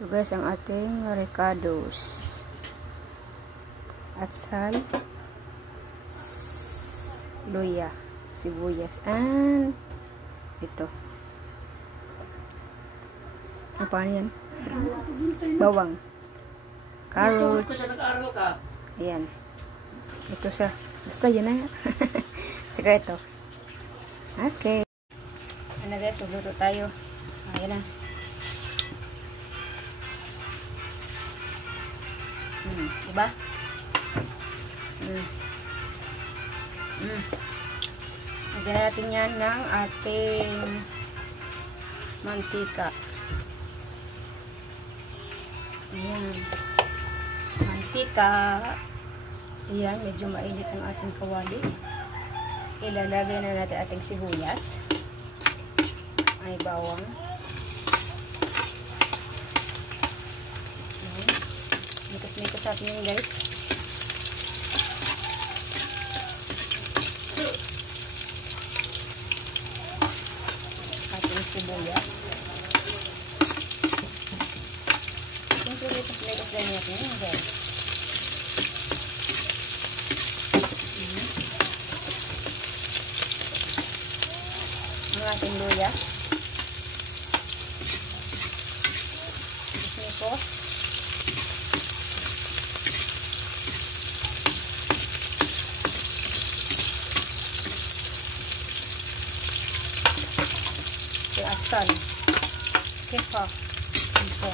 Ito guys ang ating ricados at sal, luya, sibuyas, and ito. Apa yan? Bawang, carrots. Ayan. Ito siya. Basta yan na. Saka ito. Okay. Ano guys, magluto tayo. Ayan na. Diba? Lagyan natin yan ng ating mantika. Ayan. Mantika. Ayan, medyo mainit ang ating kawali. Ilalagay na natin ating sibuyas. Ay bawang. Mikos-mikos natin yun guys. Ating sibuyas. Siyempre mikos-mikos lang natin yun guys. Ang ating luya. Mikos. Asal, kepa, ito,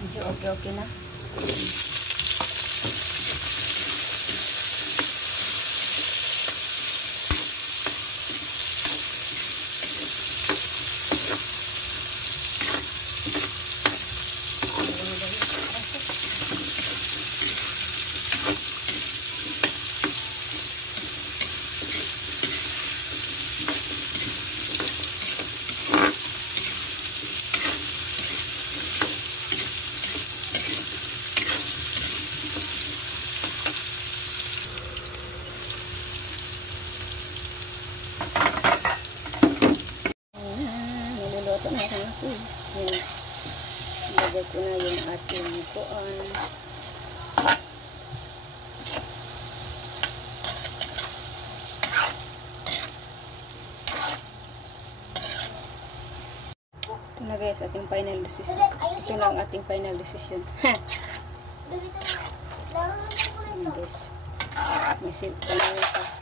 medyo okay na. Ilagay ko na yung ating kuan. Ito na guys, ating final decision. Ito na ang ating final decision. Ayan guys. May silip pa.